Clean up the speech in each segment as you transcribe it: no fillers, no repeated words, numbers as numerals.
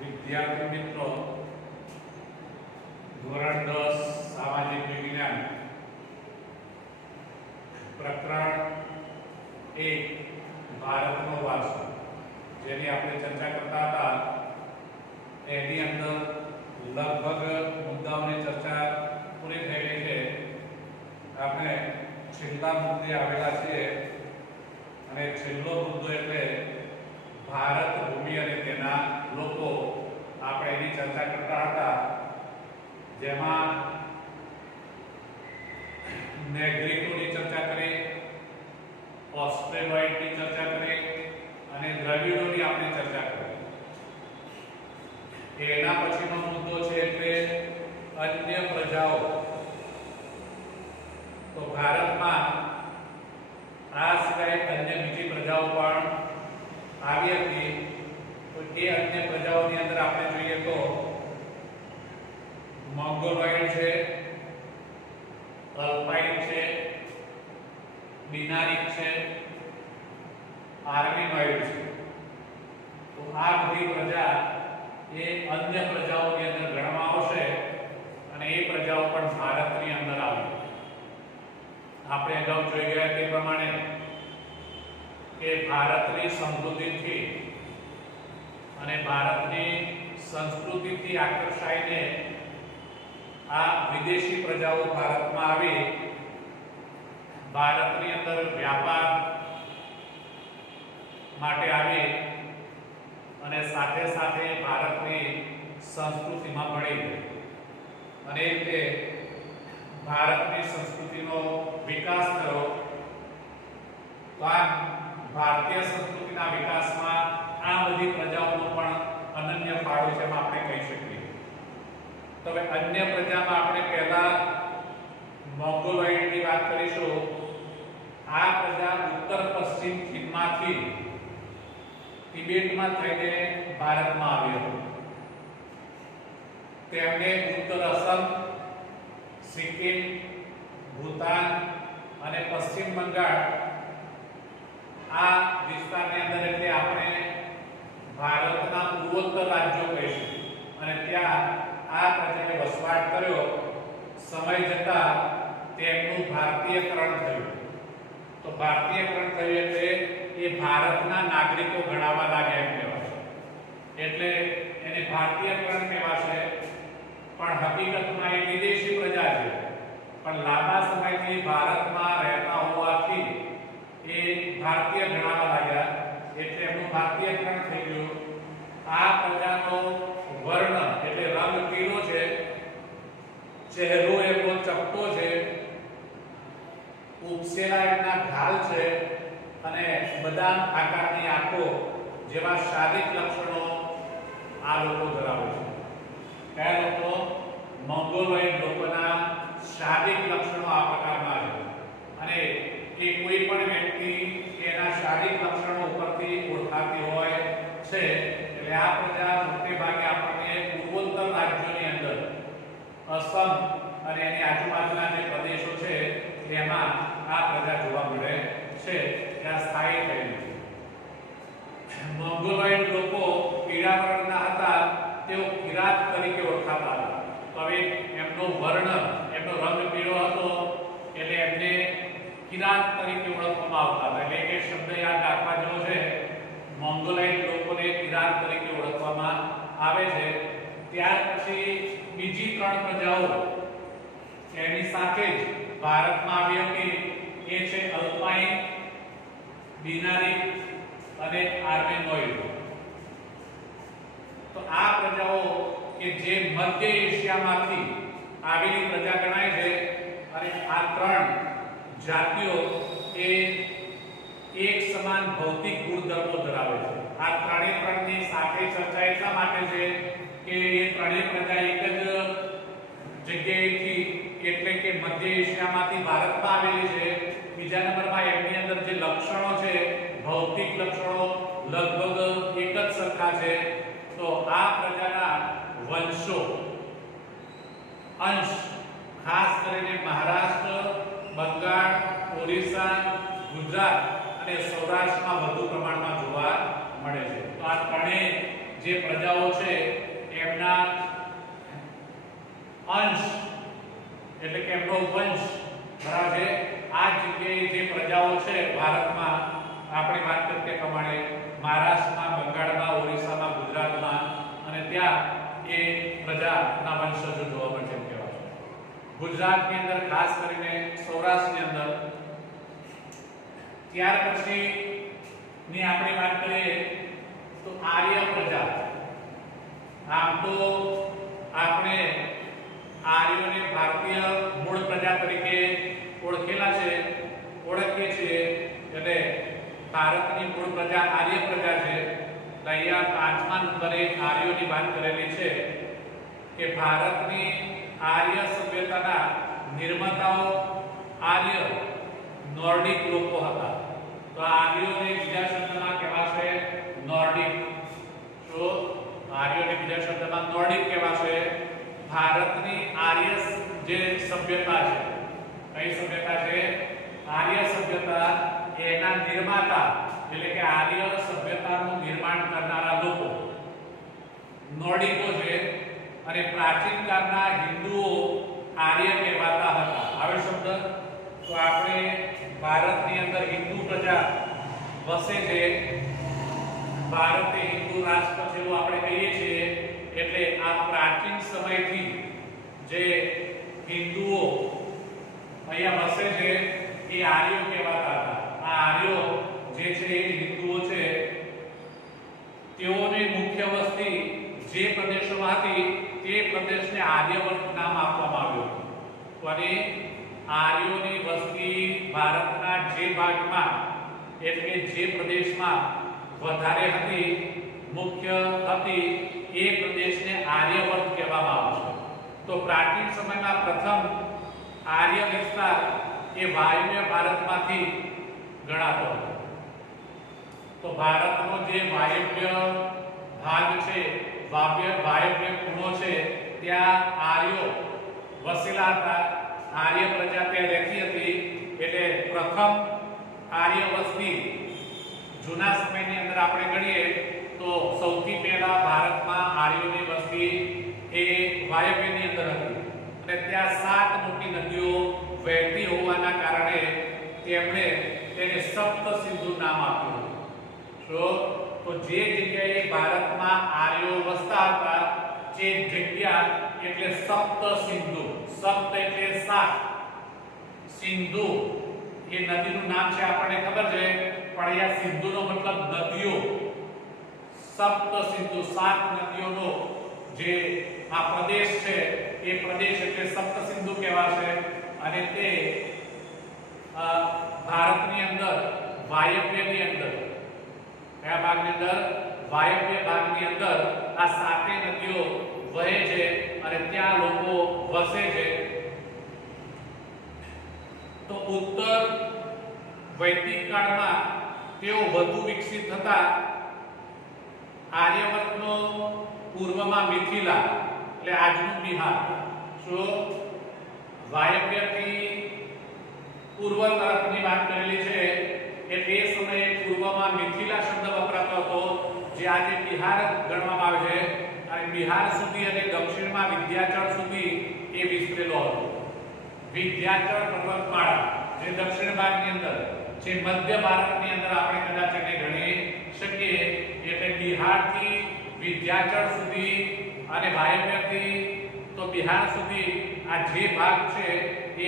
વિદ્યાર્થી મિત્રો ધોરણ 10 સામાજિક વિજ્ઞાન પ્રકરણ 1 ભારતનો વારસો જેની આપણે ચર્ચા કરતા હતા એની અંદર લગભગ મુદ્દાઓની ચર્ચા પૂરી થઈ ગઈ છે। આપણે છેલ્લા મુદ્દે આવેલા છીએ અને છેલ્લો મુદ્દો એટલે ભારત ભૂમિ અને તેના લોકો આપણે એની ચર્ચા કરતા હતા જેમાં નેગ્રીકોની ચર્ચા કરી, ઓસ્ટ્રેલોઇડની ચર્ચા કરી અને દ્રવિડોની આપણે ચર્ચા કરી। એના પછીનો મુદ્દો છે એટલે અન્ય પ્રજાઓ। તો ભારતમાં આ સિવાય અન્ય બીજી પ્રજાઓ પણ આવી હતી। તો એ અન્ય પ્રજાઓની અંદર આપણે જોઈએ તો મોંગોલોઇડ છે, અલ્પાઇન છે, ડિનારિક છે, આર્મેનોઇડ છે। તો આ બધી પ્રજા એ અન્ય પ્રજાઓની અંદર ગણવામાં આવશે અને એ પ્રજાઓ પણ ભારતની અંદર આવી। આપણે અગાઉ જોઈ ગયા તે પ્રમાણે કે ભારતની સમૃદ્ધિથી અને ભારતની સંસ્કૃતિથી આકર્ષાઈને આ વિદેશી પ્રજાઓ ભારતમાં આવી ભારતની અંદર વ્યાપાર માટે આવી અને સાથે સાથે ભારતની સંસ્કૃતિમાં ભળી ગઈ અને એ રીતે ભારતની સંસ્કૃતિનો વિકાસ થયો। તો આ ભારતીય સંસ્કૃતિના વિકાસમાં આ બધી પ્રજાઓનો પણ અનન્ય ફાળો છે એમ આપણે કહી શકીએ। તો હવે અન્ય પ્રજામાં આપણે પહેલા મોંગોલોઇડની વાત કરીશું। આ પ્રજા ઉત્તર પશ્ચિમ ચીનમાંથી તિબેટમાં થઈને ભારતમાં આવી હતી। તેમને ઉત્તર અસમ, સિક્કિમ, ભૂતાન અને પશ્ચિમ બંગાળ આ વિસ્તારની અંદર એટલે આપણે ભારતના પૂર્વોત્તર રાજ્યો કહીશું અને ત્યાં આ પ્રજાએ વસવાટ કર્યો। સમય જતા તેમનું ભારતીયકરણ થયું। તો ભારતીયકરણ થયું એટલે એ ભારતના નાગરિકો ગણાવા લાગ્યા એમ કહેવાય। એટલે એને ભારતીયકરણ કહેવાશે પણ હકીકતમાં એ વિદેશી પ્રજા છે પણ લાંબા સમયથી ભારતમાં રહેતા હોવાથી એ ભારતીય ગણાવા લાગ્યા એટલે એમનું ભારતીયકરણ થઈ ગયું। આ પ્રજાનો વર્ણ એટલે રંગ પીળો છે, ચહેરો એમનો ચપટો છે, ઉપસેલા એમના ગાલ છે અને બદામ આકારની આંખો જેવા શારીરિક લક્ષણો આ લોકો ધરાવે છે। કયા લોકો? મોંગોલોઇડ લોકોના શારીરિક લક્ષણો આ પ્રકારના છે અને કે કોઈ પણ વ્યક્તિ એના શારીરિક લક્ષણો ઉપરથી ઓળખાતી હોય છે। એટલે આ પ્રજા મોટે ભાગે આપણને પૂર્વોત્તર રાજ્યોની અંદર અસમ અને એની આજુબાજુના જે પ્રદેશો છે તેમાં આ પ્રજા જોવા મળે છે, ત્યાં સ્થાયી થયેલી છે। મોંગોલોઇડ લોકો પીળા વર્ણના હતા, તેઓ કિરાત તરીકે ઓળખાતા હતા। તો હવે એમનો વર્ણ, એમનો રંગ પીળો હતો એટલે એમને કિરાત તરીકે ઓળખવામાં આવતા હતા। એટલે કે શબ્દ યાદ રાખવા જેવો છે, મોંગોલોઇડ લોકોને કિરાત તરીકે ઓળખવામાં આવે છે। ત્યાર પછી બીજી ત્રણ પ્રજાઓ એની સાથે જ ભારતમાં આવી હતી, એ છે અલ્પાઇન, ડિનારિક અને આર્મેનોઇડ। તો આ પ્રજાઓ કે જે મધ્ય એશિયામાંથી આવેલી પ્રજા ગણાય છે અને આ ત્રણ જાતિઓ એ એક સમાન ભૌતિક ગુણધર્મો ધરાવે છે। આ ત્રણેય ત્રણની સાથે ચર્ચા એટલા માટે છે કે એ ત્રણેય પ્રજા એક જ જગ્યાએથી એટલે કે મધ્ય એશિયામાંથી ભારતમાં આવેલી છે। બીજા નંબરમાં એમની અંદર જે લક્ષણો છે, ભૌતિક લક્ષણો લગભગ એક જ સરખા છે। તો આ પ્રજાના વંશો અંશ ખાસ કરીને મહારાષ્ટ્ર, બંગાળ, ઓરિસ્સા, ગુજરાત અને સૌરાષ્ટ્રમાં વધુ પ્રમાણમાં જોવા મળે છે। તો આ ત્રણેય જે પ્રજાઓ છે એમના અંશ એટલે કે એમનો વંશ બરાબર છે આ જગ્યાએ જે પ્રજાઓ છે ભારતમાં આપણે વાત કરીએ પ્રમાણે મહારાષ્ટ્રમાં, બંગાળમાં, ઓરિસ્સામાં, ગુજરાતમાં અને ત્યાં એ પ્રજાના વંશજો જોવા મળે છે એમ કહેવાય છે. ગુજરાતની અંદર ખાસ કરીને સૌરાષ્ટ્રની અંદર. ત્યાર પછી ની આપણે વાત કરીએ તો આર્ય પ્રજા. આમ તો આપણે આર્યોને ભારતીય મૂળ પ્રજા તરીકે ઓળખીએ છીએ એટલે ભારતની મૂળ પ્રજા આર્ય પ્રજા છે. અહીંયા 5મા નંબરે આર્યોની વાત કરેલી છે કે ભારતની આર્ય સભ્યતાના નિર્માતાઓ આર્ય નોર્ડિક લોકો હતા. તો આર્યોને બીજા શબ્દમાં કહેવાશે નોર્ડિક. તો આર્યોને બીજા શબ્દમાં નોર્ડિક કહેવાશે. ભારતની આર્ય જે સભ્યતા છે, કઈ સભ્યતા છે? આર્ય સભ્યતા એના નિર્માતા એટલે કે આર્ય સભ્યતાનું નિર્માણ કરનારા લોકો નોર્ડિકો છે. અને પ્રાચીન કાળના હિન્દુઓ આર્ય કહેવાતા હતા. આવે શબ્દ તો આપણે ભારતની અંદર હિન્દુ પ્રજા વસે છે. ભારત એ હિન્દુ રાષ્ટ્ર છે એવું આપણે કહીએ છીએ. એટલે આ પ્રાચીન સમયથી જે હિન્દુઓ અહીંયા વસે છે એ આર્યો કહેવાતા હતા. આ આર્યો જે છે એ હિન્દુઓ છે. તેઓની મુખ્ય વસ્તી જે પ્રદેશોમાં હતી તે પ્રદેશને આર્યવર્ત નામ આપવામાં આવ્યું હતું. અને આર્યોની વસ્તી ભારતના જે ભાગમાં એટલે જે પ્રદેશમાં વધારે હતી, મુખ્ય હતી, એ પ્રદેશને આર્યવર્ત કહેવામાં આવે છે. તો પ્રાચીન સમયમાં પ્રથમ આર્ય વિસ્તાર એ વાયવ્ય ભારતમાંથી ગણાતો હતો. તો ભારતનો જે વાયવ્ય ભાગ છે, વાયવ્ય ખૂણો છે, ત્યાં આર્યો વસેલા હતા. આર્ય પ્રજા ત્યાં રહેતી હતી. એટલે પ્રથમ આર્ય વસ્તી જૂના સમયની અંદર આપણે ગણીએ તો સૌથી પહેલા ભારતમાં આર્યોની વસ્તી એ વાયવ્યની અંદર હતી. અને ત્યાં 7 મોટી નદીઓ વહેતી હોવાના કારણે તેમણે તેને સપ્ત સિંધુ નામ આપ્યું. તો જે જગ્યાએ ભારતમાં આર્યો વસતા હતા જે જગ્યા એટલે સપ્ત સિંધુ. સપ્ત એટલે 7, સિંધુ એ નદીનું નામ છે આપણને ખબર છે, પણ અહીંયા સિંધુનો મતલબ નદીઓ. સપ્ત સિંધુ 7 નદીઓનો જે આ પ્રદેશ છે એ પ્રદેશ એટલે સપ્ત સિંધુ કહેવાશે. અને તે ભારતની અંદર વાયવ્યની અંદર કયા ભાગની અંદર? વાયવ્ય ભાગની અંદર આ 7 નદીઓ વહે છે અને ત્યાં લોકો વસે છે. તો ઉત્તર વૈદિક કાળમાં તેઓ વધુ વિકસિત થતા આર્યવર્તનો પૂર્વમાં મિથિલા એટલે આજનું બિહાર. વાયવ્યથી પૂર્વ તરફની વાત કરેલી છે કે તે સમયે પૂર્વમાં મિથિલા શબ્દ વપરાતો હતો જે આજે બિહાર ગણવામાં આવે છે. અને બિહાર સુધી અને દક્ષિણમાં વિંધ્યાચળ સુધી એ વિસ્તરેલો હતો. વિંધ્યાચળ પર્વતમાળા જે દક્ષિણ ભાગની અંદર, જે મધ્ય ભારતની અંદર આપણે કદાચ એને ગણી શકીએ. એટલે બિહારથી વિંધ્યાચળ સુધી અને વાયવ્યથી તો બિહાર સુધી આ જે ભાગ છે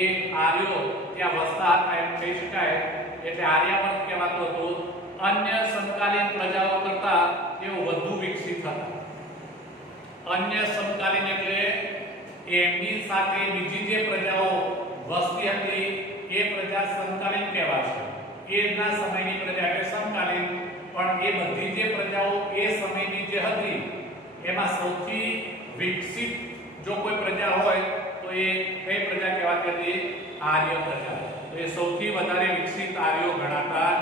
એ આર્યો ત્યાં વસતા હતા એમ કહી શકાય. એટલે આર્યાવર્ત કહેવાતો હતો. અન્ય સમકાલીન પ્રજાઓ કરતા તેઓ વધુ વિકસિત હતા. અન્ય સમકાલીન એટલે એમની સાથે બીજી જે પ્રજાઓ વસતી હતી એ પ્રજા સમકાલીન કહેવાશે. એના સમયની પ્રજા એટલે સમકાલીન. પણ એ બધી જે પ્રજાઓ એ સમયની જે હતી એમાં સૌથી વિકસિત જો કોઈ પ્રજા હોય તો એ કઈ પ્રજા કહેવાતી હતી? આર્ય પ્રજા. તો એ સૌથી વધારે વિકસિત આર્યો ગણાતા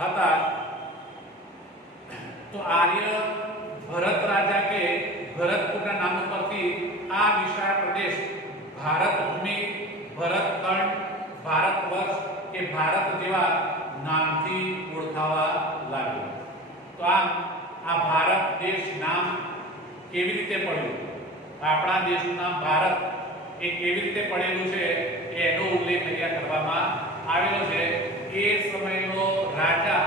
હતા. તો આર્ય ભરત રાજા કે ભરતપુરના નામ પરથી આ વિશાળ પ્રદેશ ભારત ભૂમિ, ભરતખંડ, ભારતવર્ષ કે ભારત જેવા નામથી ઓળખાવા લાગ્યો. તો આ ભારત દેશ નામ કેવી રીતે પડ્યું, આપણા દેશનું નામ ભારત એ કેવી રીતે પડેલું છે એનો ઉલ્લેખ અહીંયા કરવામાં આવેલો છે. એ સમયનો રાજા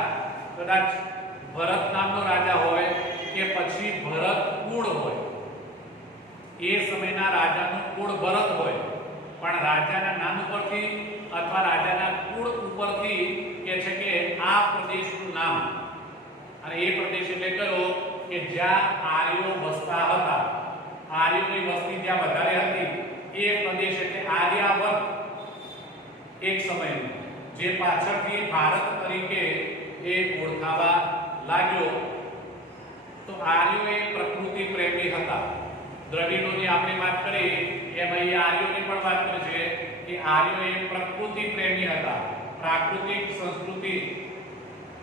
કદાચ ભરત નામનો રાજા હોય કે પછી ભરત કુળ હોય, એ સમયના રાજાનું કુળ ભરત હોય, પણ રાજાના નામ ઉપરથી અથવા રાજાના કુળ ઉપરથી કે છે કે આ પ્રદેશનું નામ, અને એ પ્રદેશ એટલે કયો કે જ્યાં આર્યો વસતા હતા, આર્યોની વસ્તી જ્યાં વધારે હતી એ પ્રદેશ એટલે આર્યાવર્ત એક સમયનો, જે પાછળથી ભારત તરીકે એ ઓળખાવા લાગ્યો. તો આર્યો એ પ્રકૃતિ પ્રેમી હતા. દ્રવિડોની આપણે વાત કરીએ એમ અહીં આર્યોની પણ વાત કરી છે કે આર્યો એ પ્રકૃતિ પ્રેમી હતા. પ્રાકૃતિક સંસ્કૃતિ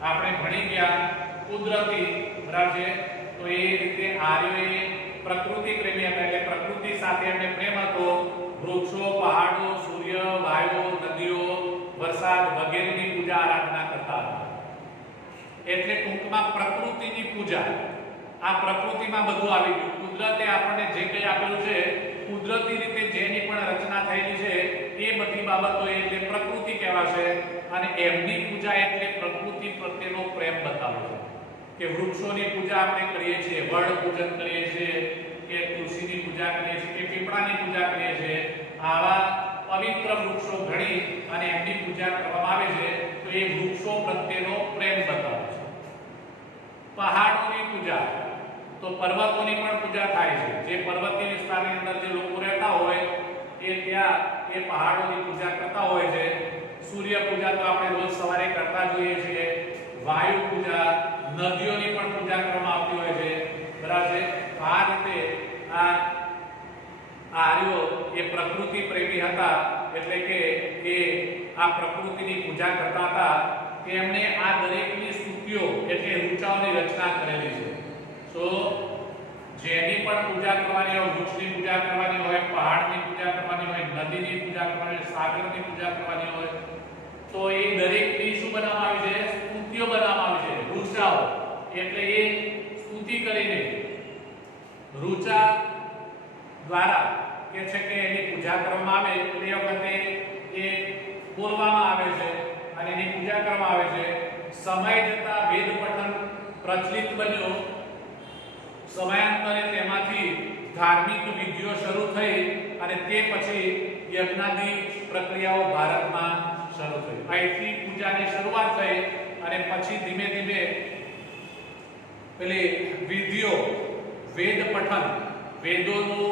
આપણે ભણી ગયા, કુદરતી, બરાબર છે. તો એ રીતે આર્યો એ પ્રકૃતિ પ્રેમી હતા, એટલે પ્રકૃતિ સાથે એમને પ્રેમ હતો. વૃક્ષો, પહાડો, સૂર્ય, વાયુ, નદીઓ, વરસાદ વગેરેની પૂજા આરાધના કરતા હતા. એટલે ટૂંકમાં પ્રકૃતિની પૂજા. આ પ્રકૃતિમાં બધું આવી ગયું. કુદરતે આપણને જે કંઈ આપેલું છે, કુદરતી રીતે જેની પણ રચના થયેલી છે એ બધી બાબતો એટલે પ્રકૃતિ કહેવાશે. અને એમની પૂજા એટલે પ્રકૃતિ પ્રત્યેનો પ્રેમ બતાવે છે. કે વૃક્ષોની પૂજા આપણે કરીએ છીએ, વડ પૂજન કરીએ છીએ, કે તુલસીની પૂજા કરીએ છીએ, કે પીપળાની પૂજા કરીએ છીએ. આવા પવિત્ર વૃક્ષો ઘડી અને એમની પૂજા કરવામાં આવે છે. તો એ વૃક્ષો પ્રત્યેનો પ્રેમ બતાવે છે. પહાડોની પૂજા, તો પર્વતોની પણ પૂજા થાય છે. જે પર્વતીય વિસ્તારની અંદર જે લોકો રહેતા હોય એ ત્યાં એ પહાડોની પૂજા કરતા હોય છે. સૂર્ય પૂજા તો આપણે રોજ સવારે કરતા જોઈએ છીએ. વાયુ પૂજા, નદીઓની પણ પૂજા કરવામાં આવતી હોય છે, બરાબર છે. આ રીતે આ આર્યો એ પ્રકૃતિ પ્રેમી હતા, એટલે કે એ આ પ્રકૃતિની પૂજા કરતા હતા. તેમને આ દરેકની સ્તુતિઓ એટલે ઋચાઓની રચના કરેલી છે. તો જેની પણ પૂજા કરવાની હોય, વૃક્ષની પૂજા કરવાની હોય, પહાડની પૂજા કરવાની હોય, નદીની પૂજા કરવાની હોય, સાગરની પૂજા કરવાની હોય, તો એ દરેકની શું બનાવવામાં આવી છે? સ્તુતિઓ બનાવવામાં આવી છે, ઋચાઓ. એટલે એ સ્તુતિ કરીને ઋચા દ્વારા કે છે કે એની પૂજા કરવામાં આવે. એ વખતે એ બોલવામાં આવે છે અને એની પૂજા કરવામાં આવે છે. સમય જતા વેદ પઠન પ્રચલિત બન્યો. સમયાંતરે તેમાંથી ધાર્મિક વિધિઓ શરૂ થઈ અને તે પછી યજ્ઞાદિ પ્રક્રિયાઓ ભારતમાં શરૂ થઈ. અહીંથી પૂજાની શરૂઆત થઈ અને પછી ધીમે ધીમે પેલી વિધિઓ, વેદ પઠન, વેદોનું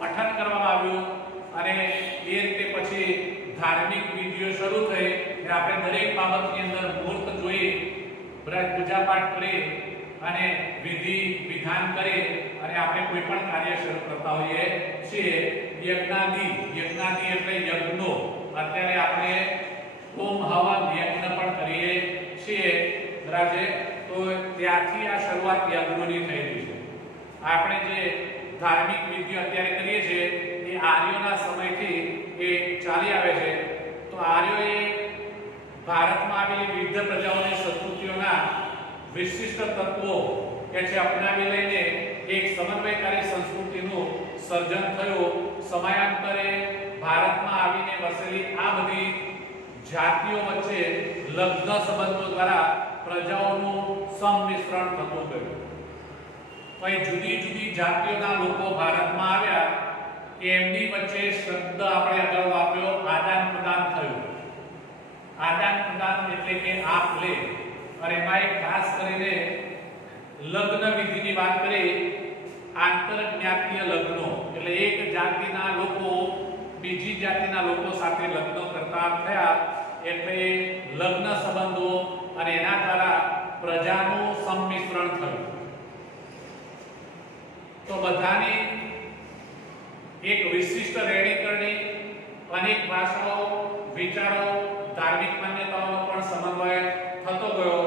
પઠન કરવામાં આવ્યું અને એ રીતે પછી ધાર્મિક વિધિઓ શરૂ થઈ. આપણે દરેક બાબતની અંદર મુહૂર્ત જોઈ, પૂજા પાઠ કરી અને વિધિ વિધાન કરી અને આપણે કોઈ પણ કાર્ય શરૂ કરતા હોઈએ છીએ. યજ્ઞાદિ એટલે યજ્ઞો. અત્યારે આપણે હોમ હવન યજ્ઞ પણ કરીએ છીએ, બરાબર. તો ત્યાંથી આ શરૂઆત યજ્ઞોની થયેલી છે. આપણે જે ધાર્મિક વિધિ અત્યારે કરીએ છીએ એ આર્યોના સમયથી એ ચાલી આવે છે. તો આર્યોએ ભારતમાં આવેલી વિવિધ પ્રજાઓની સંસ્કૃતિઓના વિશિષ્ટ તત્વો કે છે અપનાવી લઈને એક સમન્વયકારી સંસ્કૃતિનું સર્જન થયું. સમયાંતરે ભારતમાં આવીને વસેલી આ બધી જાતિઓ વચ્ચે લગ્ન સંબંધો દ્વારા પ્રજાઓનું સંમિશ્રણ થતું ગયું. કઈ જુદી જુદી જાતિઓના લોકો ભારતમાં આવ્યા કે એમની વચ્ચે શબ્દ આપણે અગાઉ વાપર્યો, આદાન પ્રદાન થયું. આદાન પ્રદાન એટલે કે આપ લે. અને એમાં ખાસ કરીને લગ્ન વિધિની વાત કરીએ, આંતરજ્ઞાતીય લગ્નો એટલે એક જાતિના લોકો બીજી જાતિના લોકો સાથે લગ્ન કરતા થયા એટલે લગ્ન સંબંધો અને એના દ્વારા પ્રજાનું સંમિશ્રણ થયું. તો બધાની એક વિશિષ્ટ રહેણીકરણી, અનેક ભાષાઓ, વિચારો, ધાર્મિક માન્યતાઓનો પણ સમન્વય થતો ગયો.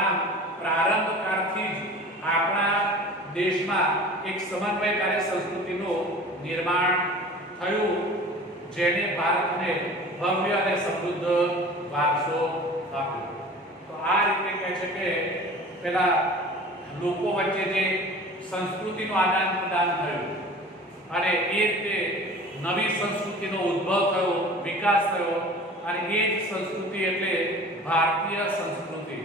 આમ પ્રારંભ કાળથી જ આપણા દેશમાં એક સમન્વયકારી સંસ્કૃતિનું નિર્માણ થયું, જેને ભારતને ભવ્ય અને સમૃદ્ધ વારસો આપ્યો. તો આ રીતે કહે છે કે પેલા લોકો વચ્ચે જે સંસ્કૃતિનું આદાન પ્રદાન થયું અને એ રીતે નવી સંસ્કૃતિનો ઉદ્ભવ થયો, વિકાસ થયો અને એ જ સંસ્કૃતિ એટલે ભારતીય સંસ્કૃતિ,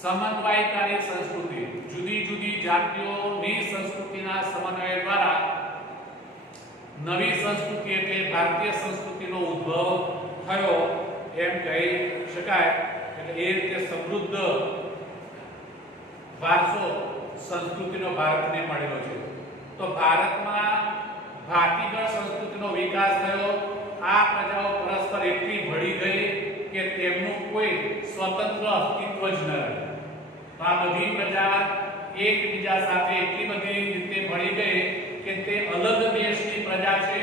સમન્વયકારી સંસ્કૃતિ. જુદી જુદી જાતિઓની સંસ્કૃતિના સમન્વય દ્વારા નવી સંસ્કૃતિ એટલે ભારતીય સંસ્કૃતિનો ઉદ્ભવ થયો એમ કહી શકાય. એટલે એ રીતે સમૃદ્ધ વારસો સંસ્કૃતિનો ભારતને મળેલો છે. તો ભારતમાં ભાતીગળ સંસ્કૃતિનો વિકાસ થયો. આ પ્રજાઓ પરસ્પર એટલી ભળી ગઈ કે તેમનું કોઈ સ્વતંત્ર અસ્તિત્વ જ ન રહ્યું. આ બધી પ્રજા એકબીજા સાથે એટલી બધી રીતે ભળી ગઈ કે તે અલગ દેશની પ્રજા છે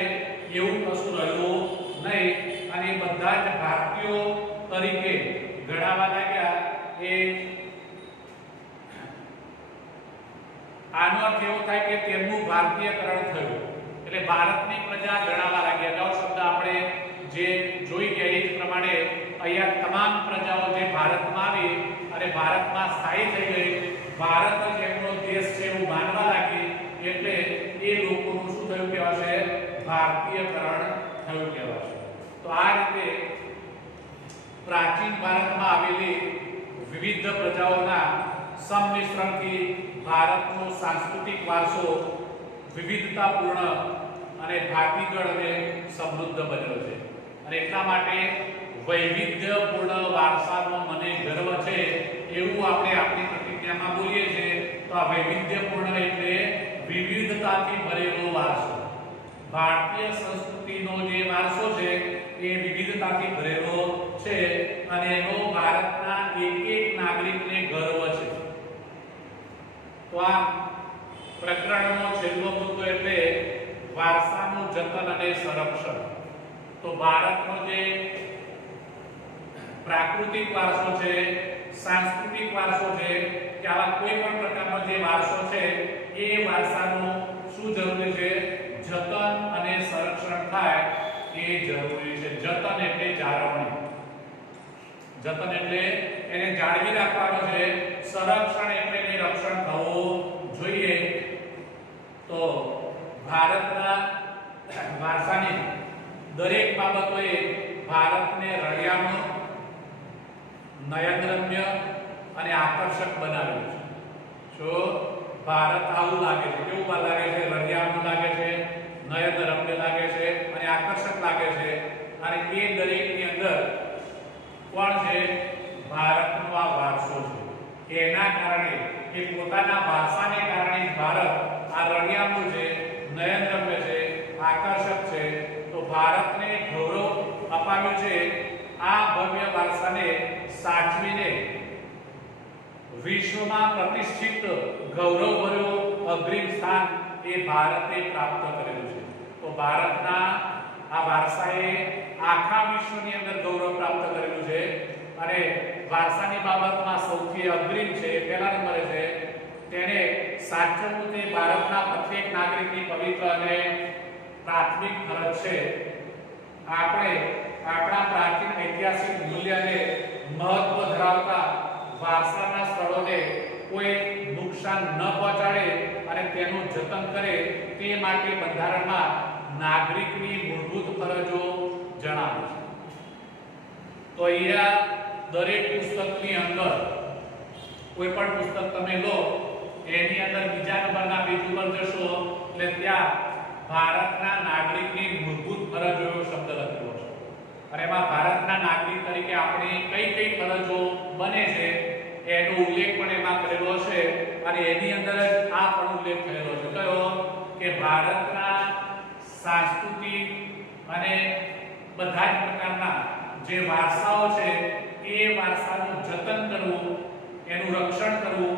એવું કશું રહ્યું નહીં અને બધા જ ભારતીયો તરીકે ગણાવા લાગ્યા. આનો અર્થ એવો થાય કે તેમનું ભારતીયકરણ થયું એટલે ભારતની પ્રજા ગણાવા લાગ્યા. જો શબ્દ આપણે જે જોઈ ગયા એ જ પ્રમાણે અહીંયા તમામ પ્રજાઓ જે ભારતમાં આવી અને ભારતમાં સ્થાયી થઈ ગઈ, ભારત જ એમનો દેશ છે એવું માનવા લાગી એટલે એ લોકોનું શું થયું કહેવાશે? ભારતીયકરણ થયું કહેવાશે. તો આ રીતે પ્રાચીન ભારતમાં આવેલી વિવિધ પ્રજાઓના સંમિશ્રણથી ભારતનો સાંસ્કૃતિક વારસો વિવિધતાપૂર્ણ અને ભાતીગળ અને સમૃદ્ધ બનેલો છે. અને એટલા માટે વૈવિધ્યપૂર્ણ વારસાનો મને ગર્વ છે એવું આપણે આપણી પ્રતિજ્ઞામાં બોલીએ છીએ. તો આ વૈવિધ્યપૂર્ણ એટલે વિવિધતાથી ભરેલો વારસો. ભારતીય સંસ્કૃતિનો જે વારસો છે એ વિવિધતાથી ભરેલો છે અને એનો ભારતના એક એક નાગરિકને ગર્વ છે. તો આ પ્રકરણનો છેલ્લો મુદ્દો એટલે વારસાનું જતન અને સંરક્ષણ. તો ભારતનો જે પ્રાકૃતિક વારસો છે, સાંસ્કૃતિક વારસો છે કે આવા કોઈ પણ પ્રકારનો જે વારસો છે એ વારસાનું શું જરૂરી છે? જતન અને સંરક્ષણ થાય એ જરૂરી છે. જતન એટલે જાળવણી, જતન એટલે એને જાળવી રાખવાનો છે, સંરક્ષણ એટલે એને રક્ષણ થવું જોઈએ. તો ભારતના વારસાની દરેક બાબતોએ ભારતને રળિયામણું, નયનરમ્ય અને આકર્ષક બનાવ્યું છે. જો ભારત આવું લાગે છે, કેવું લાગે છે? રળિયામણું લાગે છે, નયનરમ્ય લાગે છે અને આકર્ષક લાગે છે. અને એ દરેકની અંદર કોણ છે? ભારતનો આ વારસો છે. એના કારણે એ પોતાના વારસાને કારણે ભારત આ રળિયામણું છે, નયનરમ્ય છે, આકર્ષક છે. તો ભારતને ગૌરવ અપાવ્યું છે. આ ભવ્ય વારસાને સાચવીને વિશ્વમાં પ્રતિષ્ઠિત ગૌરવભર્યું અગ્રીમ સ્થાન એ ભારતે પ્રાપ્ત કરેલું છે. તો ભારતના આ વારસાએ આખા વિશ્વની અંદર ગૌરવ પ્રાપ્ત કરેલું છે અને વારસાની બાબતમાં સૌથી અગ્રીમ છે, પહેલા નંબરે છે. તેને સાચવવું તે ભારતના પ્રત્યેક નાગરિકની પવિત્ર અને પ્રાથમિક ફરજ છે. આપણે આપણા પ્રાચીન ઐતિહાસિક મૂલ્યને મહત્વ ધરાવતા વારસાના સ્થળોને કોઈ નુકસાન ન પહોંચાડે અને તેનું જતન કરે તે માટે બંધારણમાં નાગરિકની મૂળભૂત ફરજો જણાવી છે. તો અહીંયા દરેક પુસ્તકની અંદર કોઈ પણ પુસ્તક તમે લો એની અંદર બીજા નંબરના પેજ ઉપર જશો એટલે ત્યાં ભારતના નાગરિકની મૂળભૂત ફરજો એવો શબ્દ લખેલો છે. અને એમાં ભારતના નાગરિક તરીકે આપણી કઈ કઈ ફરજો બને છે એનો ઉલ્લેખ પણ એમાં કરેલો છે. અને એની અંદર જ આ પણ ઉલ્લેખ થયેલો છે. કયો? કે ભારતના સાંસ્કૃતિક અને બધા જ પ્રકારના જે વારસાઓ છે એ વારસાનું જતન કરવું, એનું રક્ષણ કરવું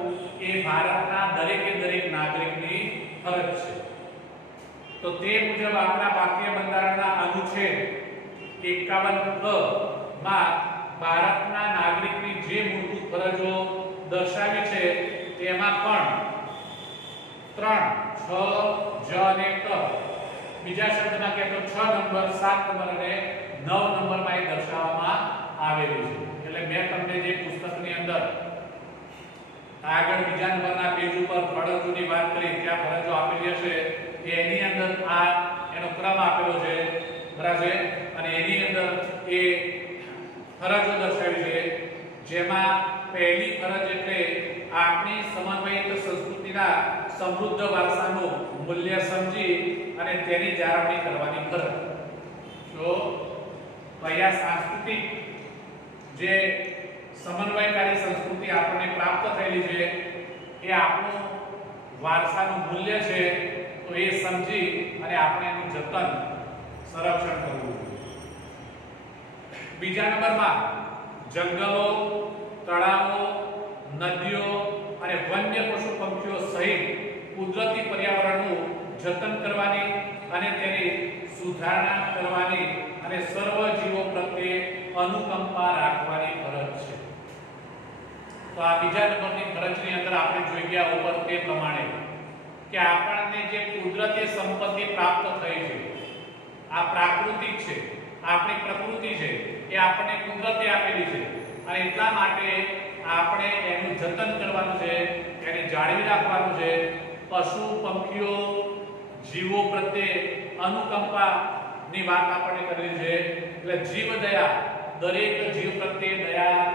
એ ભારતના દરેકે દરેક નાગરિકની ફરજ છે. તો તે મુજબ આપણા ભારતીય બંધારણના અનુચ્છેદ 51 માં ભારતના નાગરિકની જે મૂળભૂત ફરજો દર્શાવી છે તેમાં પણ 3, 6, જ અને ક, બીજા શબ્દમાં કહે તો 6 નંબર, 7 નંબર અને 9 નંબરમાં એ દર્શાવવામાં આવેલું છે. એટલે મેં તમને જે પુસ્તકની અંદર આગળ બીજા નંબરના પેજ ઉપર ફરજોની વાત કરી, ત્યાં ફરજો આપેલી હશે કે એની અંદર આ એનો ક્રમ આપેલો છે, બરાબર છે, અને એની અંદર એ ફરજો દર્શાવી છે, જેમાં પહેલી ફરજ એટલે આપણી સમન્વયિત સંસ્કૃતિના સમૃદ્ધ વારસાનું મૂલ્ય સમજી અને તેની જાળવણી કરવાની ફરજ. તો કયા સાંસ્કૃતિક જે સમન્વયકારી સંસ્કૃતિ આપણને પ્રાપ્ત થયેલી છે એ આપણું વારસાનું મૂલ્ય છે, તો એ સમજી અને આપણે એનું જતન સંરક્ષણ કરવું. બીજા નંબરમાં જંગલો, તળાવો, નદીઓ અને વન્ય પશુ પંખીઓ સહિત કુદરતી પર્યાવરણનું જતન કરવાની અને તેની સુધારણા કરવાની અને સર્વ જીવો પ્રત્યે અનુકંપા રાખવાની ફરજ છે. તો આ બીજા નંબરની ફરજની અંદર આપણે જોઈ ગયા ઉપર તે પ્રમાણે કે આપણને જે કુદરતી સંપત્તિ પ્રાપ્ત થઈ છે, આ પ્રાકૃતિક છે, આપણી પ્રકૃતિ છે, એ આપણને કુદરતે આપેલી છે, અને એટલા માટે આપણે એનું જતન કરવાનું છે, એને જાળવી રાખવાનું છે. પશુ પંખીઓ જીવો પ્રત્યે અનુકંપાની વાત આપણે કરેલી છે, એટલે જીવ દયા, દરેક જીવ પ્રત્યે દયા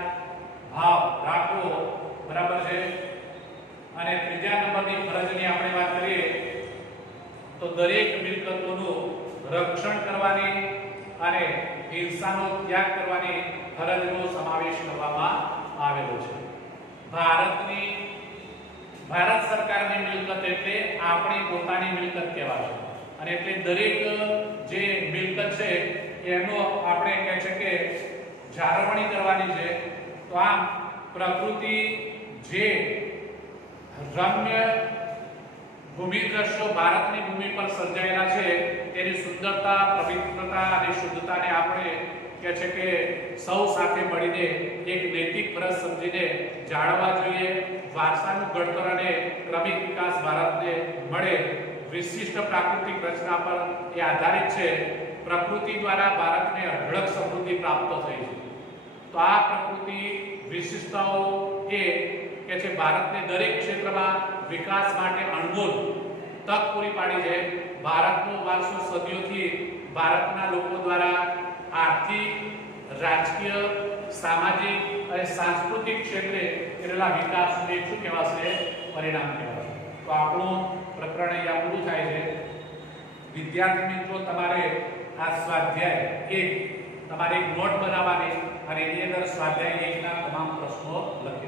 ભાવ રાખવો, બરાબર છે. અને ત્રીજા નંબરની ફરજની આપણે વાત કરીએ તો દરેક મિલકતોનું રક્ષણ કરવાની અને હિંસાનો ત્યાગ કરવાની ફરજનો સમાવેશ કરવામાં આવેલો છે. ભારત સરકારની મિલકત એટલે આપણી પોતાની મિલકત કહેવાય છે, અને એટલે દરેક જે મિલકત છે એનો આપણે કહે છે કે જાળવણી કરવાની છે. તો આમ પ્રકૃતિ જે રમ્ય ભૂમિ દ્રશ્યો ભારતની ભૂમિ પર સર્જાયેલા છે, તેની સુંદરતા, પવિત્રતા અને શુદ્ધતાને આપણે કહે છે કે સૌ સાથે મળીને એક નૈતિક ફરજ સમજીને જાળવવા જોઈએ. વારસાનું ઘડતર અને ક્રમિક વિકાસ ભારતને મળે. વિશિષ્ટ પ્રાકૃતિક રચના પર એ આધારિત છે. પ્રકૃતિ દ્વારા ભારતને અઢળક સમૃદ્ધિ પ્રાપ્ત થઈ છે. તો આ પ્રકૃતિ વિશિષ્ટતાઓ એ કે છે ભારતને દરેક ક્ષેત્રમાં વિકાસ માટે અણમોલ તક પૂરી પાડી છે. ભારતનો વારસો સદીઓથી ભારતના લોકો દ્વારા આર્થિક, રાજકીય, સામાજિક અને સાંસ્કૃતિક ક્ષેત્રે કરેલા વિકાસનું એક શું કહેવાશે? પરિણામ કહેવાશે. તો આપણું પ્રકરણ અહીંયા પૂરું થાય છે. વિદ્યાર્થી મિત્રો, તમારે આ સ્વાધ્યાય 1 તમારે એક નોટ બનાવવાની અને એની અંદર સ્વાધ્યાય 1 ના તમામ પ્રશ્નો લખવાના.